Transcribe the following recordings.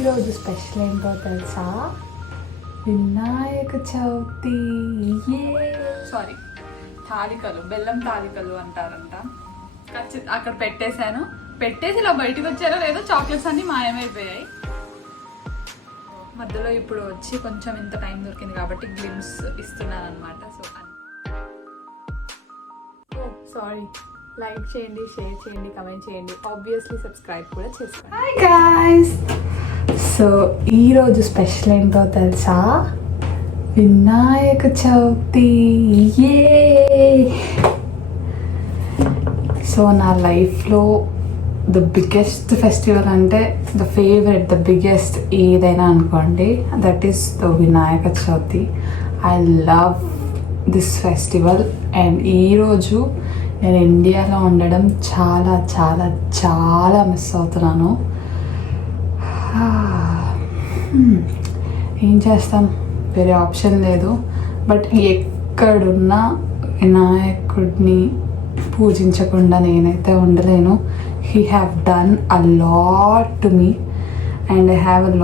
ఈరోజు స్పెషల్ ఏంటో తెలుసా? వినాయక చవితి. సారీ, తాలికలు, బెల్లం తాలికలు అంటారంట. అక్కడ పెట్టేశాను, పెట్టేసి ఇలా బయటకు వచ్చారో లేదో చాక్లెట్స్ అన్ని మాయమైపోయాయి. మధ్యలో ఇప్పుడు వచ్చి కొంచెం ఇంత టైం దొరికింది కాబట్టి గ్లిమ్స్ ఇస్తున్నాను అనమాట. సారీ, లైక్ చేయండి, షేర్ చేయండి, కమెంట్ చేయండి, ఆబ్వియస్లీ సబ్స్క్రైబ్ కూడా చేసుకోండి. హాయ్ గాయ్స్, సో ఈరోజు స్పెషల్ ఏంటో తెలుసా? వినాయక చవితి. సో నా లైఫ్లో ద బిగ్గెస్ట్ ఫెస్టివల్ అంటే ద ఫేవరెట్, ద బిగ్గెస్ట్ ఏదైనా అనుకోండి, that is the Vinayaka Chavithi. I love this festival. And ఈరోజు నేను ఇండియాలో ఉండడం చాలా చాలా చాలా మిస్ అవుతున్నాను. ఏం చేస్తాం, వేరే ఆప్షన్ లేదు. బట్ ఎక్కడున్నా వినాయకుడిని పూజించకుండా నేనైతే ఉండలేను. He have done a lot to me and I have a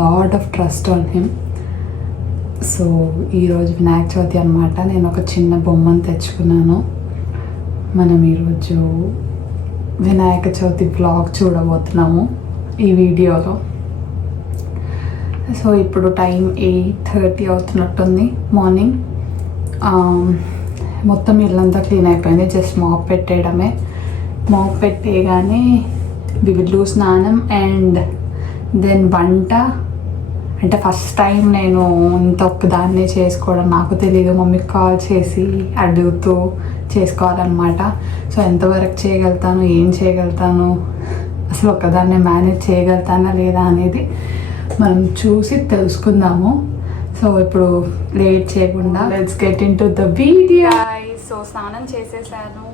lot of trust on him. So ఈరోజు వినాయక చవితి అనమాట. నేను ఒక చిన్న బొమ్మను తెచ్చుకున్నాను. మనం ఈరోజు వినాయక చవితి బ్లాగ్ చూడబోతున్నాము ఈ వీడియోలో. సో ఇప్పుడు టైం 8:30 అవుతున్నట్టుంది మార్నింగ్. మొత్తం ఇల్లంతా క్లీన్ అయిపోయింది, జస్ట్ మాప్ పెట్టేయడమే. మాప్ పెట్టేయగానే వివిడ్లు స్నానం అండ్ దెన్ వంట. అంటే ఫస్ట్ టైం నేను ఇంత ఒక్కదాన్నే చేసుకోవడం, నాకు తెలీదు. మమ్మీకి కాల్ చేసి అడుగుతూ చేసుకోవాలన్నమాట. సో ఎంతవరకు చేయగలుగుతాను, ఏం చేయగలుగుతాను, అసలు ఒక్కదాన్నే మేనేజ్ చేయగలుగుతానా లేదా అనేది మనం చూసి తెలుసుకుందాము. సో ఇప్పుడు లేట్ చేయకుండా let's get in to the video. So స్నానం చేసేసాను,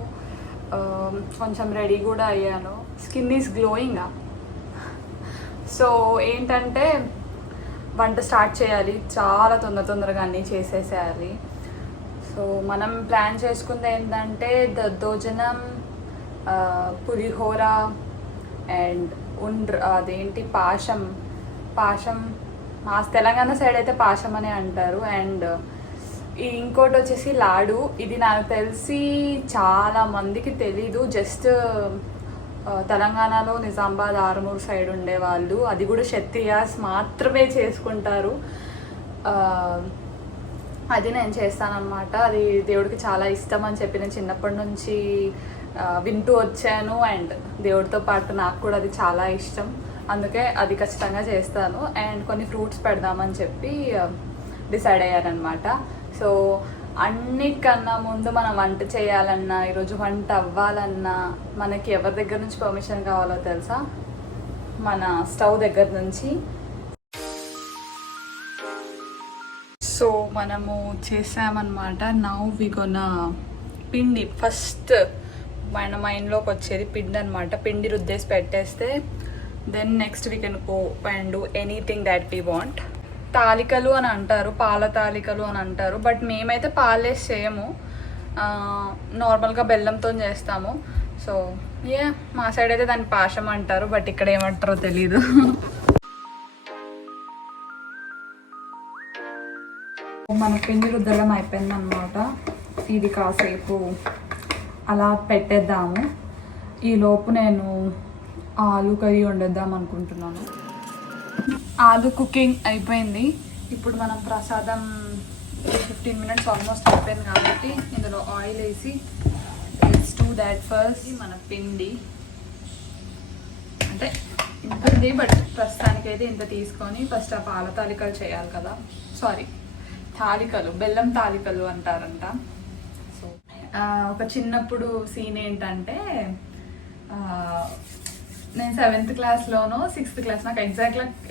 కొంచెం రెడీ కూడా అయ్యాను. Skin is glowing. సో ఏంటంటే వంట స్టార్ట్ చేయాలి, చాలా తొందరగా అన్నీ చేసేసేయాలి. సో మనం ప్లాన్ చేసుకుంది ఏంటంటే దద్దోజనం, పులిహోర అండ్ అదేంటి పాశం. మా తెలంగాణ సైడ్ అయితే పాశం అనే అంటారు. అండ్ ఇంకోటి వచ్చేసి లాడు. ఇది నాకు తెలిసి చాలా మందికి తెలీదు. జస్ట్ తెలంగాణలో నిజామాబాద్, ఆరుమూరు సైడ్ ఉండేవాళ్ళు, అది కూడా క్షత్రియాస్ మాత్రమే చేసుకుంటారు. అది నేను చేస్తానన్నమాట. అది దేవుడికి చాలా ఇష్టం అని చెప్పి నేను చిన్నప్పటి నుంచి వింటూ వచ్చాను. అండ్ దేవుడితో పాటు నాకు కూడా అది చాలా ఇష్టం, అందుకే అది ఖచ్చితంగా చేస్తాను. అండ్ కొన్ని ఫ్రూట్స్ పెడదామని చెప్పి డిసైడ్ అయ్యానమాట. సో అన్నిటికన్నా ముందు మనం వంట చేయాలన్నా, ఈరోజు వంట అవ్వాలన్నా మనకి ఎవరి దగ్గర నుంచి పర్మిషన్ కావాలో తెలుసా? మన స్టవ్ దగ్గర నుంచి. సో మనము చేసామన్నమాట. నౌ వి గోనా పిండి. ఫస్ట్ మన మైండ్లోకి వచ్చేది పిండి అనమాట. పిండి రుద్దేసి పెట్టేస్తే then next we can go and do anything that we want. తాలికలు అని అంటారు, పాల తాలికలు అని అంటారు. బట్ మేమైతే పాలేసి చేయము, నార్మల్గా బెల్లంతో చేస్తాము. సో మా సైడ్ అయితే దాన్ని పాశం అంటారు, బట్ ఇక్కడ ఏమంటారో తెలీదు. మన పిండి రుద్దడం అయిపోయిందనమాట. ఇది కాసేపు అలా పెట్టేద్దాము. ఈలోపు నేను ఆలు కర్రీ వండేద్దాం అనుకుంటున్నాను. ఆలు కుకింగ్ అయిపోయింది. ఇప్పుడు మనం ప్రసాదం 15 మినిట్స్ ఆల్మోస్ట్ అయిపోయింది కాబట్టి ఇందులో ఆయిల్ వేసి లెట్స్ డూ దాట్ ఫస్ట్. మన పిండి అంటే ఇంత ఉంది, బట్ ప్రస్తుతానికైతే ఇంత తీసుకొని ఫస్ట్ ఆ పాల తాలికలు చేయాలి కదా. సారీ, తాలికలు, బెల్లం తాలికలు అంటారంట. సో ఒక చిన్నప్పుడు సీన్ ఏంటంటే, నేను 7th క్లాస్లోనో 6th క్లాస్, నాకు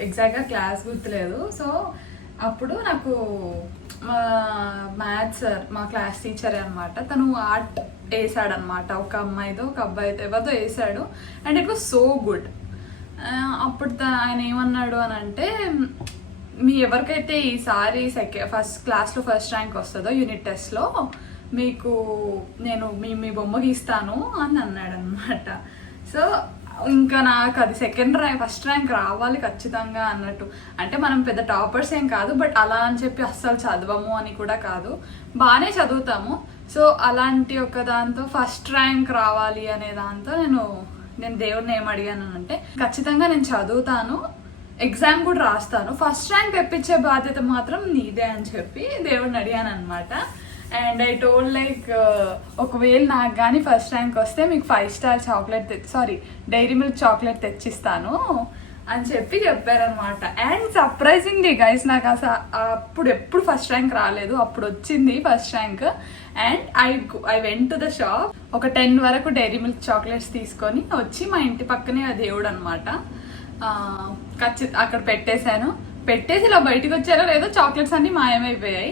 ఎగ్జాక్ట్గా క్లాస్ గుర్తులేదు. సో అప్పుడు నాకు మా మ్యాథ్స్ సార్, మా క్లాస్ టీచరే అనమాట, తను ఆర్ట్ వేసాడనమాట. ఒక అమ్మాయితో ఒక అబ్బాయితో ఎవరితో వేసాడు. And it was so good. అప్పుడు ఆయన ఏమన్నాడు అని అంటే, మీ ఎవరికైతే ఈసారి ఫస్ట్ క్లాస్లో ఫస్ట్ ర్యాంక్ వస్తుందో యూనిట్ టెస్ట్లో మీకు నేను మీ బొమ్మ గీస్తాను అని అన్నాడు అనమాట. సో ఇంకా నాకు అది సెకండ్ ర్యాంక్ ఫస్ట్ ర్యాంక్ రావాలి ఖచ్చితంగా అన్నట్టు. అంటే మనం పెద్ద టాపర్స్ ఏం కాదు, బట్ అలా అని చెప్పి అస్సలు చదవము అని కూడా కాదు, బాగానే చదువుతాము. సో అలాంటి ఒక దాంతో ఫస్ట్ ర్యాంక్ రావాలి అనే దాంతో నేను దేవుడిని ఏం అడిగాను అంటే ఖచ్చితంగా నేను చదువుతాను, ఎగ్జామ్ కూడా రాస్తాను, ఫస్ట్ ర్యాంక్ తెప్పించే బాధ్యత మాత్రం నీదే అని చెప్పి దేవుడిని అడిగాను అనమాట. అండ్ ఐ టోల్డ్ లైక్ ఒకవేళ నాకు కానీ ఫస్ట్ ర్యాంక్ వస్తే మీకు 5 star chocolate dairy milk chocolate తెచ్చిస్తాను అని చెప్పి చెప్పారనమాట. అండ్ సర్ప్రైజింగ్లీ గైస్ నాకు అసలు అప్పుడు ఎప్పుడు ఫస్ట్ ర్యాంక్ రాలేదు, అప్పుడు వచ్చింది first rank. And I went to the shop, ఒక 10 వరకు డైరీ మిల్క్ చాక్లెట్స్ తీసుకొని వచ్చి మా ఇంటి పక్కనే ఆ దేవుడు అనమాట అక్కడ పెట్టేసి ఇలా బయటకు వచ్చారో లేదో చాక్లెట్స్ అన్ని మాయమైపోయాయి.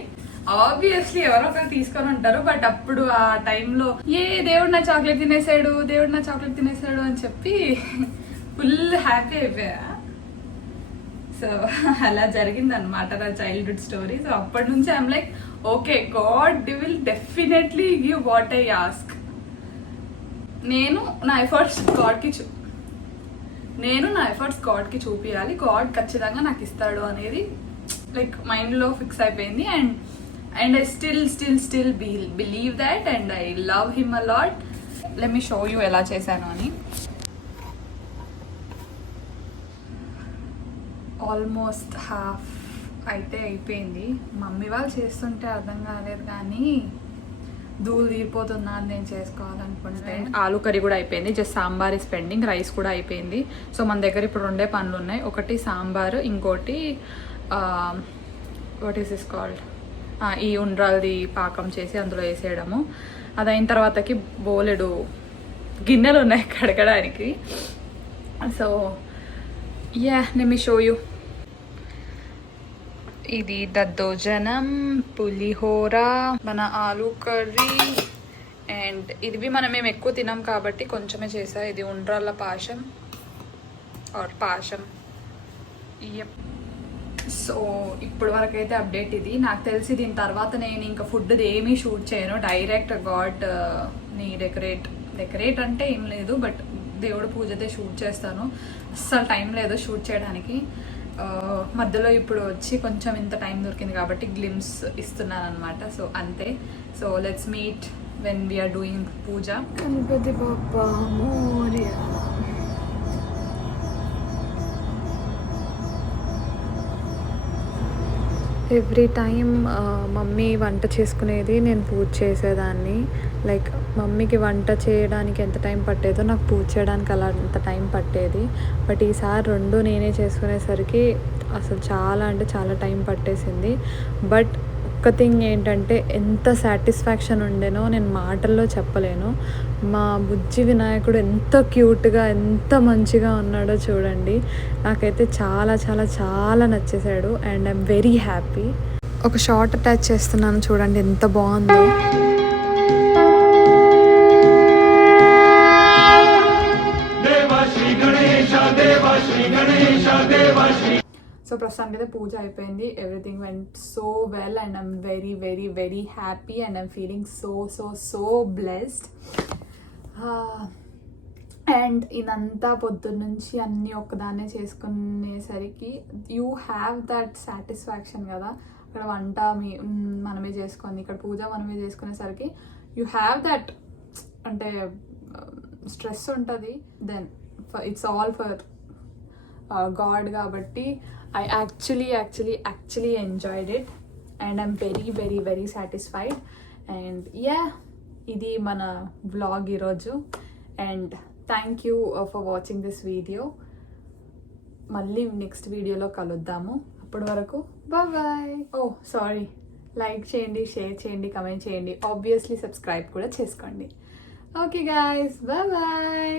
ఆబ్వియస్లీ ఎవరో ఒకరు తీసుకొని ఉంటారు, బట్ అప్పుడు ఆ టైంలో దేవుడు నా చాక్లెట్ తినేసాడు అని చెప్పి ఫుల్ హ్యాపీ అయిపోయా. సో అలా జరిగిందనమాట నా చైల్డ్హుడ్ స్టోరీ. సో అప్పటి నుంచి I'm like okay, God will definitely give what I ask. నేను నా ఎఫర్ట్స్ గాడ్కి చూపించాలి, గాడ్ ఖచ్చితంగా నాకు ఇస్తాడు అనేది లైక్ మైండ్లో ఫిక్స్ అయిపోయింది. And I still believe that, and I love him a lot. Let me show you ఎలా చేశాను అని. ఆల్మోస్ట్ హాఫ్ అయితే అయిపోయింది. మమ్మీ వాళ్ళు చేస్తుంటే అర్థం కాలేదు, కానీ ధూళి తీరిపోతున్నా అని నేను చేసుకోవాలనుకుంటే. ఆలు కర్రీ కూడా అయిపోయింది, just sambar is pending, rice కూడా అయిపోయింది. సో మన దగ్గర ఇప్పుడు 2 పనులు ఉన్నాయి, ఒకటి సాంబారు, ఇంకోటి వాట్ ఈస్ దిస్ కాల్డ్, ఈ ఉండ్రాలది పాకం చేసి అందులో వేసేయడము. అది అయిన తర్వాతకి బోలెడు గిన్నెలు ఉన్నాయి కడగడానికి. So let me show you. ఇది దద్దోజనం, పులిహోర, మన ఆలు కర్రీ. అండ్ ఇది మేము ఎక్కువ తినాం కాబట్టి కొంచెమే చేసా. ఇది ఉండ్రాళ్ళ పాశం. సో ఇప్పటి వరకు అయితే అప్డేట్ ఇది. నాకు తెలిసి దీని తర్వాత నేను ఇంకా ఫుడ్ది ఏమీ షూట్ చేయను, డైరెక్ట్ గాడ్ని డెకరేట్ అంటే ఏం లేదు, బట్ దేవుడు పూజతే షూట్ చేస్తాను. అస్సలు టైం లేదు షూట్ చేయడానికి. మధ్యలో ఇప్పుడు వచ్చి కొంచెం ఇంత టైం దొరికింది కాబట్టి గ్లిమ్స్ ఇస్తున్నాను అనమాట. సో అంతే. So let's meet when we're doing puja. Ganapati బప్పా మోరియా. ఎవ్రీ టైం మమ్మీ వంట చేసుకునేది నేను పూజ చేసేదాన్ని. లైక్ మమ్మీకి వంట చేయడానికి ఎంత టైం పట్టేదో నాకు పూజ చేయడానికి అలా అంత టైం పట్టేది. బట్ ఈసారి 2 నేనే చేసుకునేసరికి అసలు చాలా టైం పట్టేసింది. బట్ ఒక్క థింగ్ ఏంటంటే ఎంత సాటిస్ఫాక్షన్ ఉండేనో నేను మాటల్లో చెప్పలేను. మా బుజ్జి వినాయకుడు ఎంత క్యూట్గా ఎంత మంచిగా ఉన్నాడో చూడండి. నాకైతే చాలా నచ్చేసాడు. And I'm very happy. ఒక షార్ట్ అటాచ్ చేస్తున్నాను చూడండి ఎంత బాగుందో. సో ప్రస్తుతానికి అయితే పూజ అయిపోయింది. Everything went so well and I'm very happy and I'm feeling so blessed. And ఇదంతా పొద్దున్న నుంచి అన్నీ ఒక్కదాన్నే చేసుకునేసరికి యూ హ్యావ్ దట్ సాటిస్ఫాక్షన్ కదా. అక్కడ వంట మనమే చేసుకొని, ఇక్కడ పూజ మనమే చేసుకునేసరికి యూ హ్యావ్ దట్, అంటే స్ట్రెస్ ఉంటుంది. Then it's all for God కాబట్టి I actually enjoyed it and I'm very satisfied. And yeah, ఇది మన vlog ఈరోజు. and thank you for watching this video. మళ్ళీ నెక్స్ట్ వీడియోలో కలుద్దాము. అప్పటి వరకు బాయ్. సారీ, లైక్ చేయండి, షేర్ చేయండి, కమెంట్ చేయండి, ఆబ్వియస్లీ సబ్స్క్రైబ్ కూడా చేసుకోండి. Okay guys, bye.